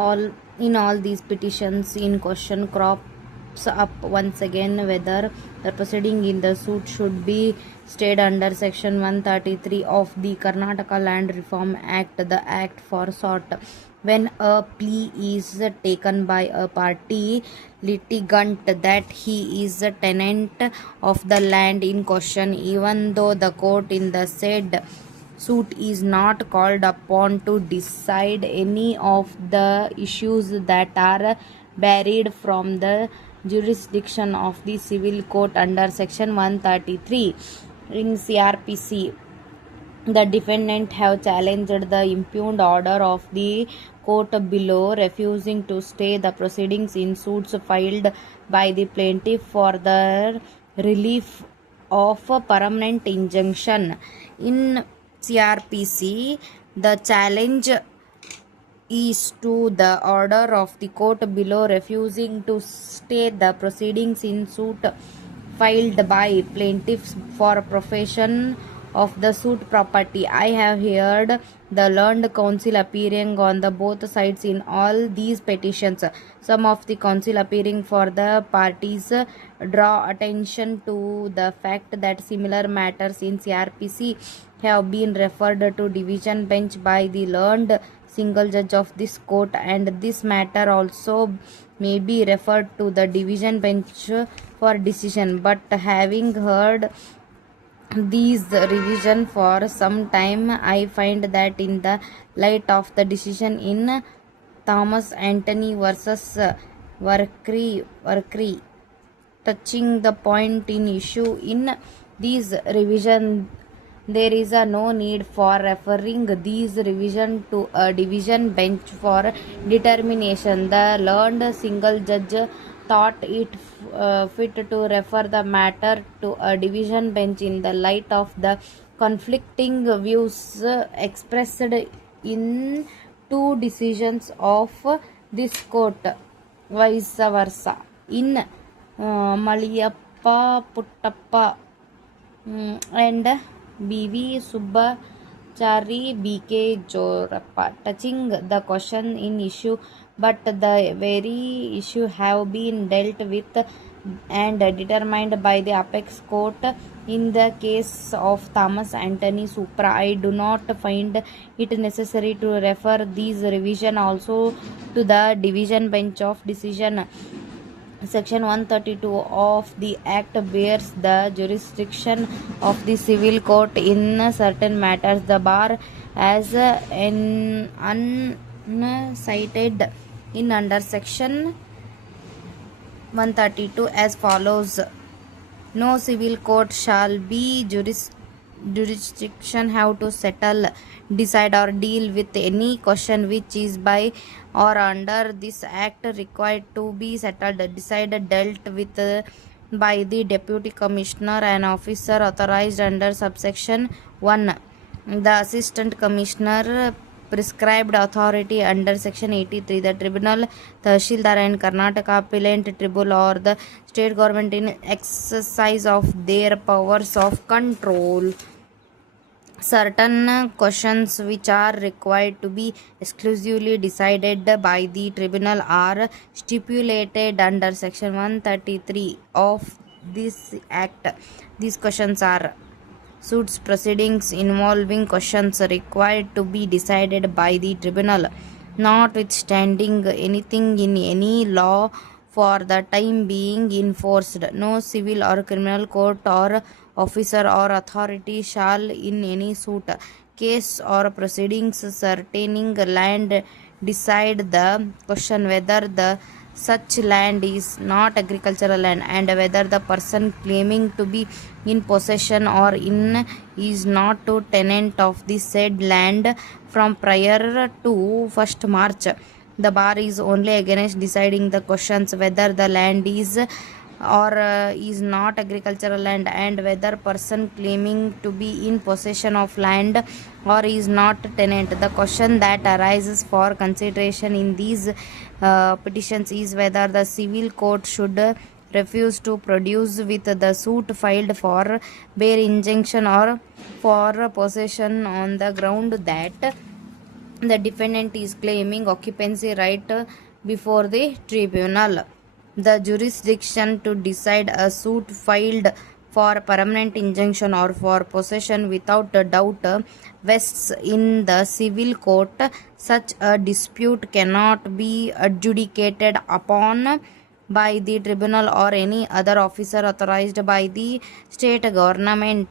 all in all these petitions in question crops up once again whether the proceeding in the suit should be stayed under section 133 of the Karnataka Land Reform Act. The act foresought when a plea is taken by a party litigant that he is a tenant of the land in question, even though the court in the said suit is not called upon to decide any of the issues that are buried from the jurisdiction of the civil court under section 133 in CRPC. The defendant have challenged the impugned order of the court below, refusing to stay the proceedings in suits filed by the plaintiff for the relief of a permanent injunction. In CRPC, the challenge is to the order of the court below refusing to stay the proceedings in suit filed by plaintiffs for profession of the suit property. I have heard the learned counsel appearing on the both sides in all these petitions. Some of the counsel appearing for the parties draw attention to the fact that similar matters in CRPC have been referred to division bench by the learned single judge of this court, and this matter also may be referred to the division bench for decision. But having heard these revision for some time, I find that in the light of the decision in Thomas Anthony versus Workry touching the point in issue in these revision, there is no need for referring these revision to a division bench for determination. The learned single judge thought it fit to refer the matter to a division bench in the light of the conflicting views expressed in two decisions of this court, vice versa. In Maliyappa Puttappa and B.V. Subbachari B.K. Jorappa touching the question in issue, but the very issue have been dealt with and determined by the apex court in the case of Thomas Anthony Supra. I do not find it necessary to refer these revision also to the division bench of decision. Section 132 of the Act bears the jurisdiction of the civil court in certain matters. The bar as uncited in under Section 132 as follows. No civil court shall be jurisdiction have to settle, decide or deal with any question which is by or under this act required to be settled, decided, dealt with by the deputy commissioner and officer authorized under subsection 1. The assistant commissioner prescribed authority under section 83. The tribunal, Tahsildar and Karnataka appellant tribunal or the state government in exercise of their powers of control. Certain questions which are required to be exclusively decided by the tribunal are stipulated under section 133 of this act. These questions are suits proceedings involving questions required to be decided by the tribunal, notwithstanding anything in any law for the time being enforced. No civil or criminal court or officer or authority shall in any suit, case or proceedings concerning land decide the question whether the such land is not agricultural land and whether the person claiming to be in possession or in is not to tenant of the said land from prior to 1st March. The bar is only against deciding the questions whether the land is or is not agricultural land and whether person claiming to be in possession of land or is not tenant. The question that arises for consideration in these petitions is whether the civil court should refuse to produce with the suit filed for bare injunction or for possession on the ground that the defendant is claiming occupancy right before the tribunal. The jurisdiction to decide a suit filed for permanent injunction or for possession without a doubt vests in the civil court. Such a dispute cannot be adjudicated upon by the tribunal or any other officer authorized by the state government.